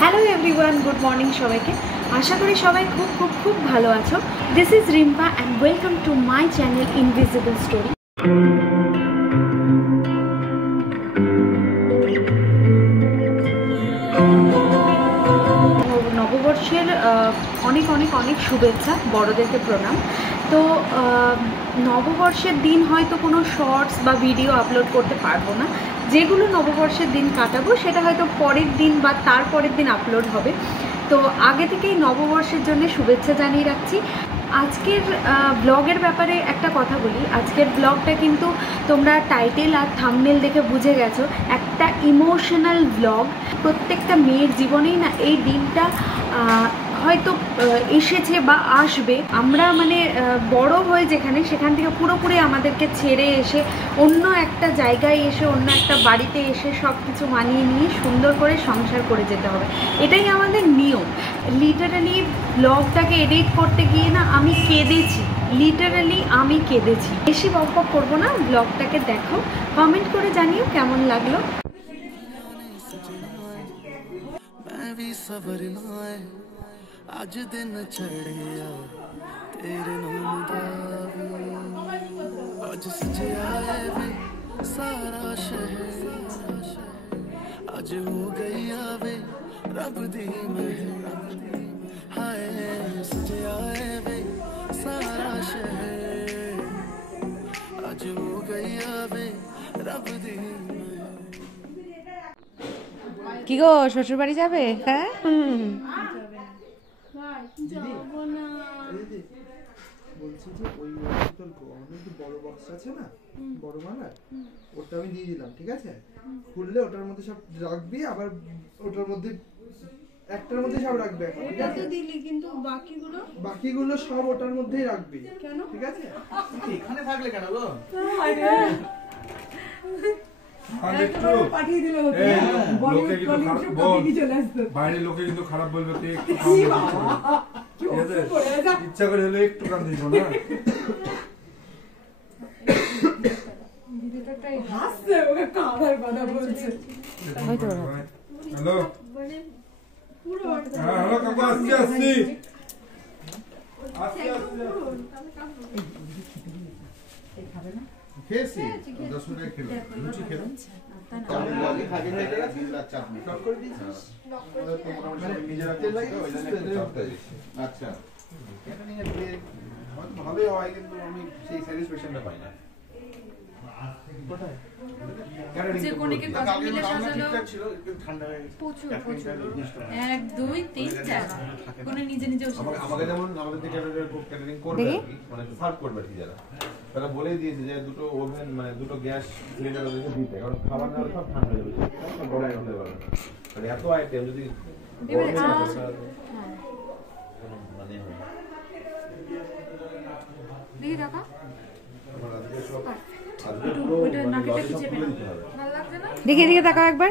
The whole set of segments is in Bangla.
হ্যালো এভরিওয়ান, গুড মর্নিং সবাইকে। আশা করি সবাই খুব খুব খুব ভালো আছো। This is Rimpa and welcome to my channel invisible story. নববর্ষের অনেক অনেক অনেক শুভেচ্ছা, বড়দেরকে প্রণাম। তো নববর্ষের দিন হয়তো কোনো শর্টস বা ভিডিও আপলোড করতে পারবো না। যেগুলো নববর্ষের দিন কাটাবো সেটা হয়তো পরের দিন বা তার পরের দিন আপলোড হবে। তো আগে থেকেই নববর্ষের জন্য শুভেচ্ছা জানিয়ে রাখছি। আজকের ব্লগের ব্যাপারে একটা কথা বলি। আজকের ব্লগটা কিন্তু তোমরা টাইটেল আর থাম্বনেল দেখে বুঝে গেছো, একটা ইমোশনাল ব্লগ। প্রত্যেকটা মেয়ের জীবনেই না এই দিনটা হয়তো এসেছে বা আসবে। আমরা মানে বড় হয়ে যেখানে, সেখান থেকে পুরোপুরি আমাদেরকে ছেড়ে এসে অন্য একটা জায়গায় এসে, অন্য একটা বাড়িতে এসে সব কিছু মানিয়ে নিয়ে সুন্দর করে সংসার করে যেতে হবে। এটাই আমাদের নিয়ম। লিটারালি ব্লগটাকে এডিট করতে গিয়ে না আমি কেঁদেছি, লিটারালি আমি কেঁদেছি। বেশি বক বক করবো না, ব্লগটাকে দেখো, কমেন্ট করে জানিও কেমন লাগলো। आज दिन चढ़िया तेरे नाम दा आज सजया वे सारा शहर आज हो गई वे रब दी मेहर हाय सजया वे सारा शहर आज हो गई वे रब दी কি গো, শ্বশুর বাড়ি যাবে? হ্যাঁ, বলছি যে ওই অনেক বড় বক্স আছে না, বড় মালার, ওটা আমি দিয়ে দিলাম, ঠিক আছে? খুললে ওটার মধ্যে সব রাখবি, আবার ওটার মধ্যে একটার মধ্যে সব রাখবে এখন, ঠিক আছে? দিলি কিন্তু বাকিগুলো সব ওটার মধ্যেই রাখবি, কেন? ঠিক আছে? এখানে থাকলে কেন গো? বাইরের লোকে কিন্তু খারাপ বলবে, ইচ্ছা করে হলে একটু কান দিব না। হ্যালো হ্যালো কাকু, আসছি আসছি খেয়েছি 10 মিনিট খেলাম, লুচি খেলাম, আচ্ছা ভালোই হয়, কিন্তু আমি সেই স্যাটিসফ্যাকশনটা পাই না। যে কোণেকে কত মিলে সাজালো, প্রচুর প্রচুর 1 2 3 4 কোণে নিজে নিজে আমাকে যেমন আমাদের যে ক্যাটারিং করবে মানে সার্ভ করবে আর কি, যারা তারা বলেই দিয়েছে যে দুটো ওভেন মানে দুটো গ্যাস সিলিন্ডার ওদেরকে দিতে, কারণ খাবার না হলে সব ঠান্ডা হয়ে যাবে, গরম হতে পারবে না। মানে এত আইটেম যদি মানে দেখি দেখা দেখে দেখে তাকাও একবার।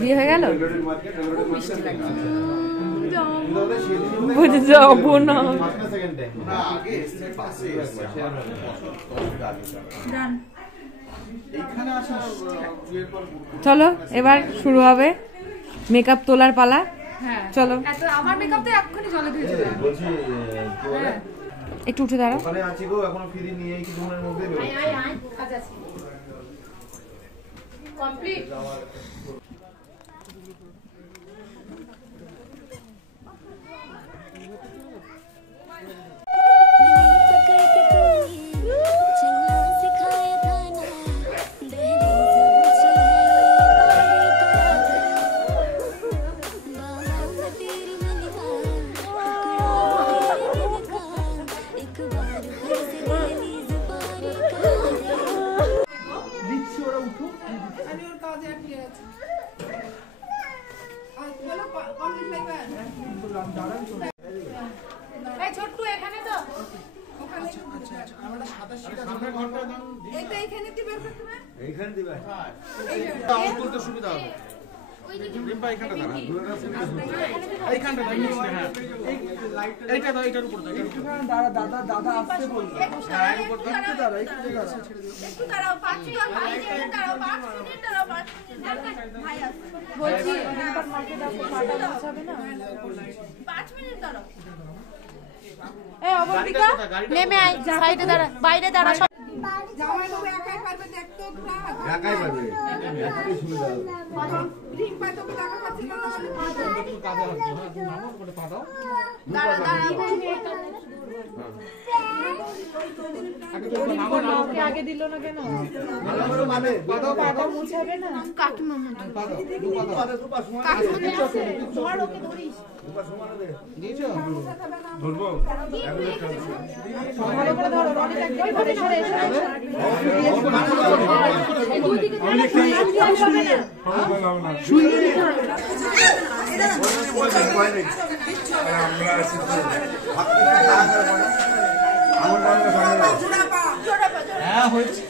বিয়ে হয়ে গেল, বুঝে যাবো না। চলো এবার শুরু হবে মেকআপ তোলার পালা। চলো, আমার মেকআপ তো এক্ষুনি জলে ধুয়ে দিলাম। বলছি একটু উঠে দাঁড়াও। ওখানে আছি গো, এখনো ফ্রি নিয়ে কিছুক্ষণের মধ্যে আচ্ছা কমপ্লিট। ছোট্টু এখানে তো এইখানে দিবে, এইখানে দিবে, সুবিধা হবে। রিম্পা এখানটা দাঁড়া, এইখানটা দাঁড়া, হ্যাঁ এইটা দাও, এটার উপর দাও, দাঁড়া দাদা দাদা আসতে বলবো, হ্যাঁ এর উপর দাঁড়া, একটু দাঁড়া, একটু দাঁড়াও 5 মিনিট দাঁড়াও, 5 মিনিট দাঁড়াও, বলছি রিম্পার মাকে দেখো পাটা মুছাবে না 5 মিনিট দাঁড়াও এই অবন্তিকা নেমে আয় সাইডে দাঁড়া বাইরে দাঁড়া জামাই বাবু একাই পারবে দেখতে না একাই পারবে একাই সুবিধা রিম্পা তোকে দেখা পাচ্ছি না তুমি কাঁধে রাখছো হ্যাঁ তুমি নামো করে পা দাও দাঁড়া ওকে আগে দিল না কেন মানে পাটা মুছাবে না কাকিমা তোমার ওকে ধরিস দিয়েছো ধরবো ভালো করে ধরো রনি একদম ধরে সরে আমরা আছি হ্যাঁ হয়েছে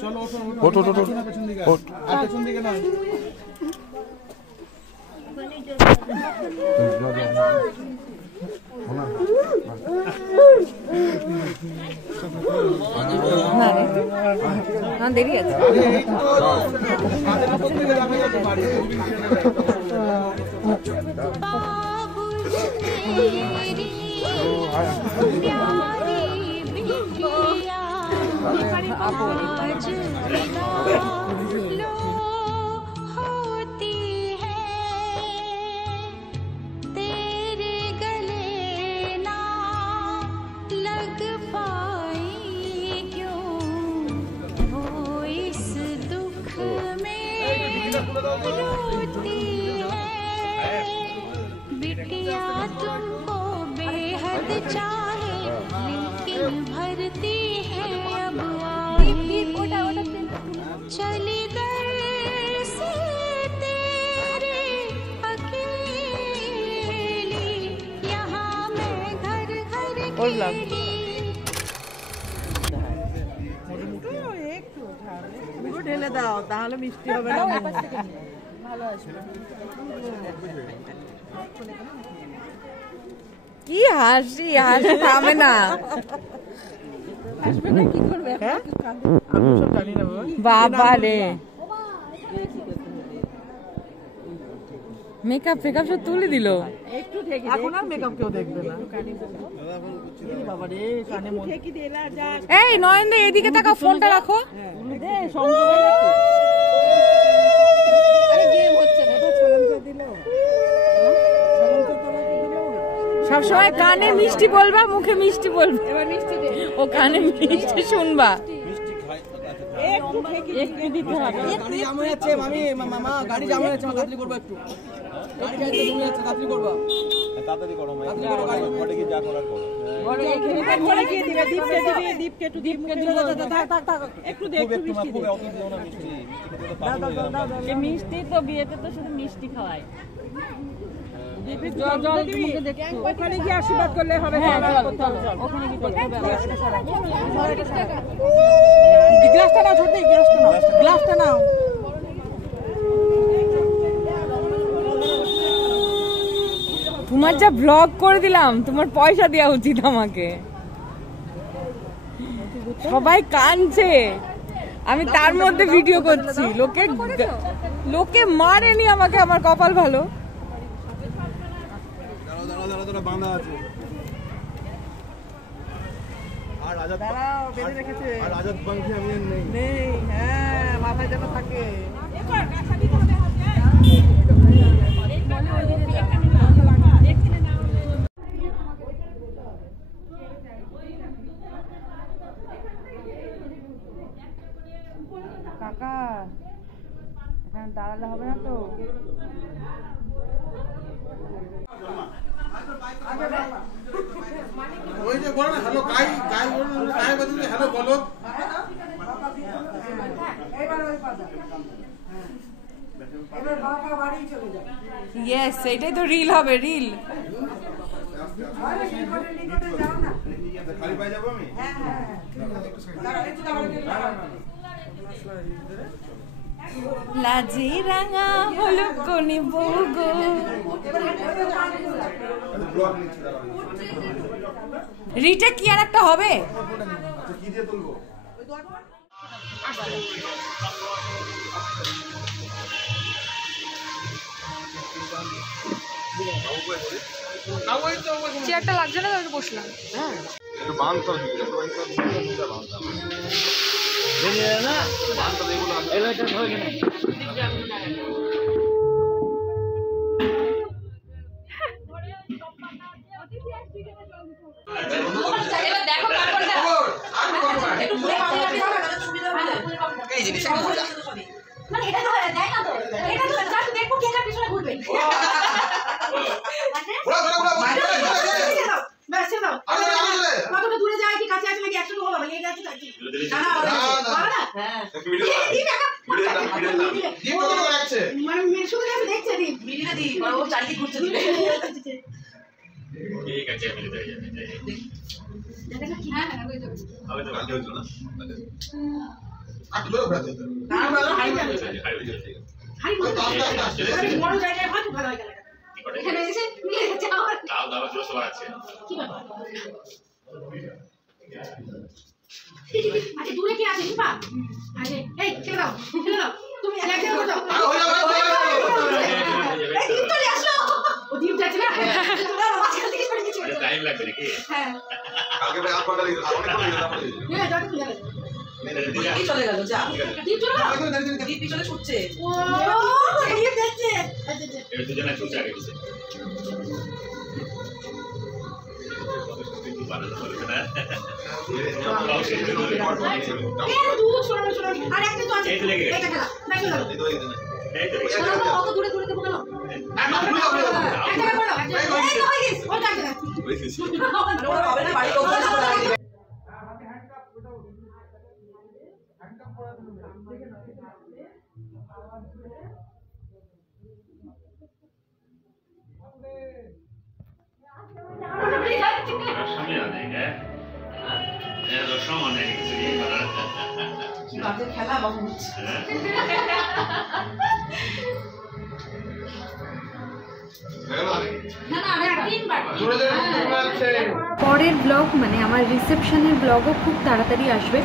চলো ওঠো পেছন দিকে আর পেছন দিকে নয় না দেরি আছে बिटिया तुमको बेहद चाहे लेकिन भरती है अब चली दर से तेरे अकेली यहाँ मैं घर घर পুরো ঢেলে দাও তাহলে মিষ্টি হবে না ভালো আসবে কি হাসি হাসি থামে না আসবে না কি করবে আমি সব জানি না বাবা রে মেকআপ ফেকআপ সব তুলে দিল একটু ঠেকি এখন আর মেকআপ কেউ দেখবে না বাবা রে কানে মন ঠেকি দেলা যা এই নয়নদা এদিকে তাকা ফোনটা রাখো দে সংযোগে রাখো আরে গেম হচ্ছে না এটা ছলনকে দিলো ছলনকে তোলাকে দিলো সবসময় কানে মিষ্টি বলবা মুখে মিষ্টি বলবা এবার মিষ্টি দে ও কানে মিষ্টি শুনবা একটু ঠেকি একটু দিতে হবে গাড়ি জাম হয়ে যাচ্ছে মামা গাড়ি জাম হয়ে যাচ্ছে তাড়াতাড়ি করবা একটু গাড়ি যাইতে তুমি যাচ্ছে তাড়াতাড়ি করবা তাড়াতাড়ি করো মাই ঘরে কি যা করার করো ঘরে এখানে ঘরে গিয়ে দিবে দীপকে একটু দীপকে দিলে থাক একটু দে একটু মিষ্টি দে অত দিও না মিষ্টি মিষ্টি এই মিষ্টি তো বিয়েতে তো শুধু মিষ্টি খাওয়ায় ওখানে গিয়ে আশীর্বাদ করলে হবে ওখানে কি করতে হবে গ্লাসটা নাও ছোট গ্লাসটা নাও তোমার যা ব্লগ করে দিলাম তোমার পয়সা দেওয়া উচিত আমাকে সবাই কাঁদছে, আমি তার মধ্যে ভিডিও করছি। লোকে মারেনি আমাকে, আমার কপাল ভালো। বাঁধা আছে আর আজাদ পাঙ্খি আমি নেই। হ্যাঁ, মাথায় যেন থাকে। কাকা এখানে দাঁড়ালে হবে না তো? ওই যে বলো না হ্যালো গাই গাই বলো, গাই বলতে হ্যালো বলো। ইয়েস, এটাই তো রিল হবে, রিল। খালি পাই যাবো আমি। লাজি রাঙা হলো কোনি বউ গো। রিটা কি আর একটা হবে? কি দিয়ে তুলবো? চেয়ারটা লাগছে না, আমি বসলাম। একটু বাঁধতে হবে, কতটা দূরে যায় কি কাছে আছে নাকি একশো টাকা হবে লেগে আছে নাকি? মানে শুধু কাছে দেখছে নি মিলিটা দি ও চারদিকে ঘুরতে দিবে। ঠিক আছে আমি যাই দেখা কি হ্যাঁ হয়ে যাবে। আবে তো ভালো হলো না আট লোক আছে না বলো হাই যাবে হাইওয়ে যাচ্ছে হাই বড় জায়গায় হয় তো ভালো হয় গেল এখানে এসে নিয়ে যাচ্ছে আমার দাও দাও চলে সবার আছে কি ব্যাপার আচ্ছা দূরে কি আছে কিপা আরে এই ছেড়ে দাও তুমি দেখে দাও এই দিন চলে আসো ও দিন যাচ্ছে না তোমরা মাঝখান থেকে সরে গেছো টাইম লাগবে নাকি হ্যাঁ কালকে ভাই আট ঘন্টা লেগে আর অনেক সময় লেগে যাবে হ্যাঁ যাও তুমি যাবে এই চলে গেল যা দিন চলে গেল দিন পিছনে ছুটছে ও এই দেখছে আচ্ছা এই দুজনে ছুটে আগে গেছে আর একটা তো আছে এটা খেলা না চলো এই তো কত দূরে দূরে দেবো কেন একটা করো এই তো হয়ে গেছে ওটা আছে ওরা হবে না বাড়ি লোক সামনে আনে হ্যাঁ এর সমান নেই কিছু এই করার বাজে খেলা বাবু পরের ব্লগ মানে আমার রিসেপশনের ব্লগও খুব তাড়াতাড়ি আসবে।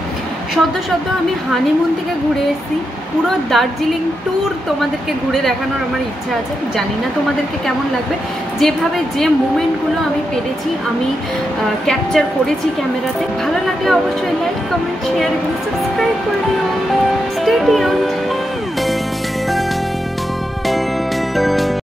সদ্য আমি হানিমুন থেকে ঘুরে এসেছি, পুরো দার্জিলিং ট্যুর তোমাদেরকে ঘুরে দেখানোর আমার ইচ্ছা আছে। জানি না তোমাদেরকে কেমন লাগবে, যেভাবে যে মোমেন্টগুলো আমি পেরেছি আমি ক্যাপচার করেছি ক্যামেরাতে। ভালো লাগলে অবশ্যই লাইক কমেন্ট শেয়ার এবং সাবস্ক্রাইব করে দিও। Stay tuned.